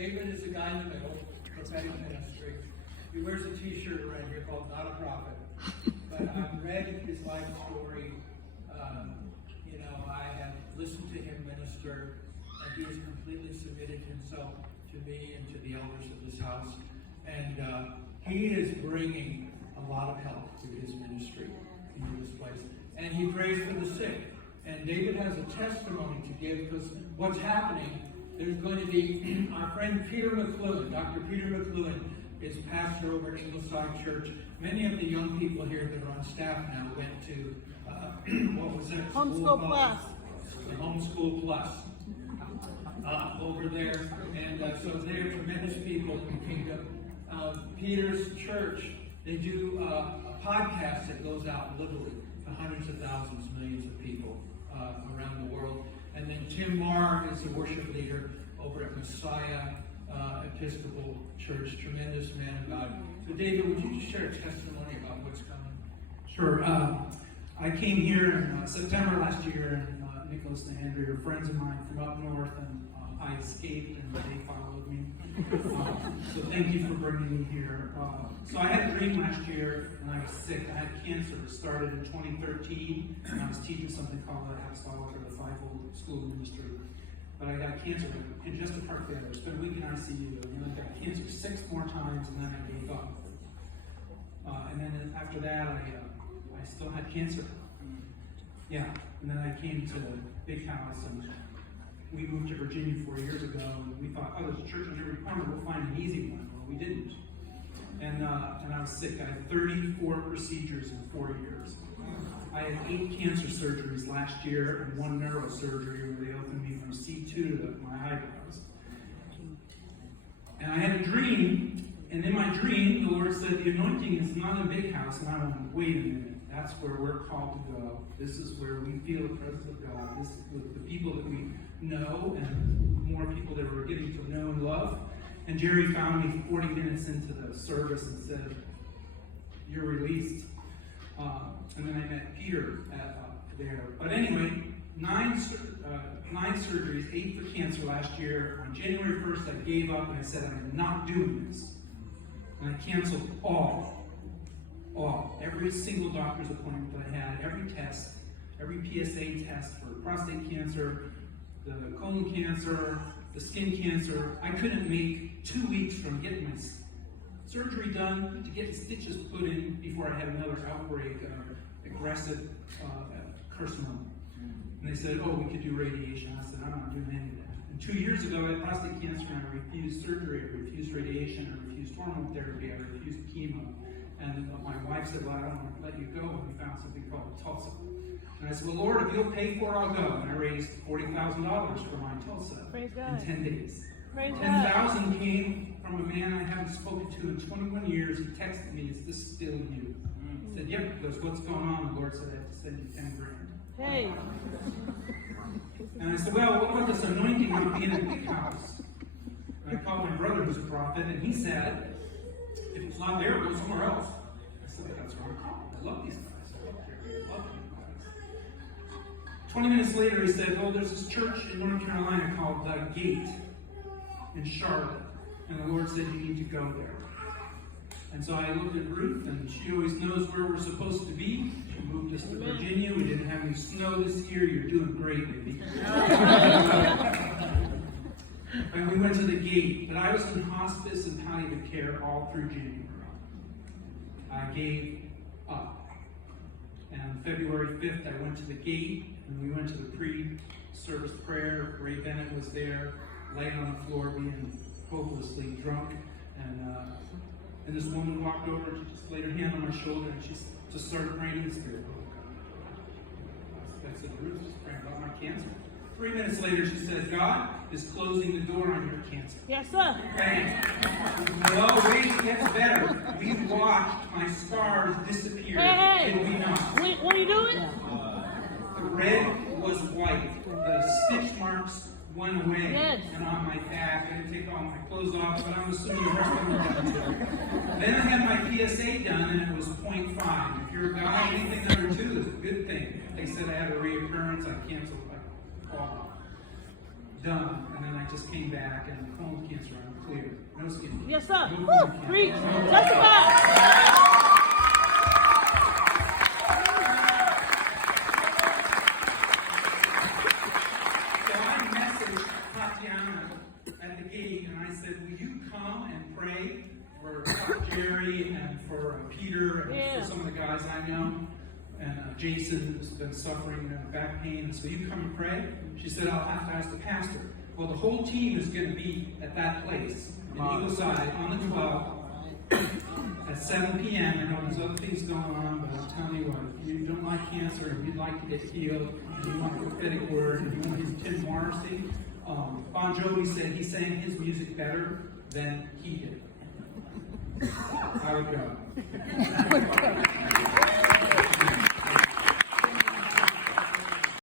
David is a guy in the middle, prophetic ministry. He wears a t-shirt right here called Not a Prophet. But I've read his life story. I have listened to him minister, and he has completely submitted himself to me and to the elders of this house. And he is bringing a lot of help to his ministry into this place. And he prays for the sick. And David has a testimony to give, because what's happening, there's going to be our friend Peter McLuhan. Dr. Peter McLuhan is pastor over at Ingleside Church. Many of the young people here that are on staff now went to, what was it? Homeschool Plus. The Homeschool Plus over there. And so they're tremendous people in the kingdom. Peter's church, they do a podcast that goes out literally to hundreds of thousands, millions of people around the world. And then Tim Marr is the worship leader over at Messiah Episcopal Church, tremendous man of God. So David, would you just share a testimony about what's coming? Sure. I came here in September last year, and Nicholas and Andrew are friends of mine from up north, and I escaped and they followed me. So thank you for bringing me here. So I had a dream last year when I was sick. I had cancer. It started in 2013, and I was teaching something called the Apostolic or the Fivefold School of Ministry. But I got cancer in just a heart failure. Spent a week in ICU, and then I got cancer 6 more times, and then I gave up. And then after that, I still had cancer. Yeah, and then I came to the big house, and we moved to Virginia 4 years ago, and we thought, oh, there's a church on every corner, we'll find an easy one. Well, we didn't. And I was sick. I had 34 procedures in 4 years. I had 8 cancer surgeries last year and 1 neurosurgery where they opened me from C2 to my eyebrows. And I had a dream, and in my dream, the Lord said, the anointing is not a big house. And I went, wait a minute. That's where we're called to go. This is where we feel the presence of God. This is with the people that we know, and more people that we're getting to know and love. And Jerry found me 40 minutes into the service and said, you're released. And then I met Peter there. But anyway, 9 surgeries, 8 for cancer last year. On January 1st, I gave up and I said, I'm not doing this. And I canceled all. Every single doctor's appointment that I had, every test, every PSA test for prostate cancer, the colon cancer, the skin cancer. I couldn't make 2 weeks from getting my surgery done to get the stitches put in before I had another outbreak of aggressive carcinoma. And they said, oh, we could do radiation. I said, I'm not doing any of that. And 2 years ago, I had prostate cancer, and I refused surgery, I refused radiation, I refused hormone therapy, I refused chemo. And my wife said, well, I don't want to let you go. And we found something called Tulsa. And I said, well, Lord, if you'll pay for it, I'll go. And I raised $40,000 for my Tulsa in 10 days. $10,000 came from a man I haven't spoken to in 21 years. He texted me, is this still you? I said, yep. He goes, what's going on? The Lord said, I have to send you 10 grand. Hey. And I said, well, what about this anointing of being in a big house? And I called my brother, who's a prophet, and he said, if it's not there, go somewhere else. I said, that's where I'm called. I love these guys. I love them guys. 20 minutes later, he said, oh, there's this church in North Carolina called The Gate in Charlotte. And the Lord said, you need to go there. And so I looked at Ruth, and she always knows where we're supposed to be. She moved us to Virginia. We didn't have any snow this year. You're doing great, baby. And we went to The Gate. But I was in hospice and palliative care all through January. I gave up. And on February 5th, I went to The Gate, and we went to the pre-service prayer. Ray Bennett was there, laying on the floor, being hopelessly drunk. And this woman walked over, and she just laid her hand on my shoulder, and she just started praying in the Spirit. I said, Ruth, just praying about my cancer. 3 minutes later, she said, God is closing the door on your cancer. Yes, sir. Bang. Well, wait, it gets better. We watched my scars disappear. Hey. Did we not? What are you doing? The red was white. The stitch marks went away. Yes. And on my back, I didn't take all my clothes off, but I'm assuming the rest of them were done too. Then I had my PSA done, and it was 0.5. If you're a guy, anything under 2 is a good thing. They said I had a reoccurrence. I canceled my call. done. And then I just came back, and colon cancer, I'm clear. No skin. Yes, sir. No Woo! colon cancer. Preach. No- Testify. So I messaged Tatiana at the gate, and I said, will you come and pray for Jerry and for Peter and Yeah. for some of the guys I know? And Jason, who's been suffering back pain. And so you come and pray? She said, I'll have to ask the pastor. Well, the whole team is going to be at that place in Eagleside on the 12th at 7 p.m. I know there's other things going on, but I'm telling you what, if you don't like cancer, if you'd like to get healed, if you want a prophetic word, if you want to hear Tim Morrissey, Bon Jovi said he sang his music better than he did. I would go.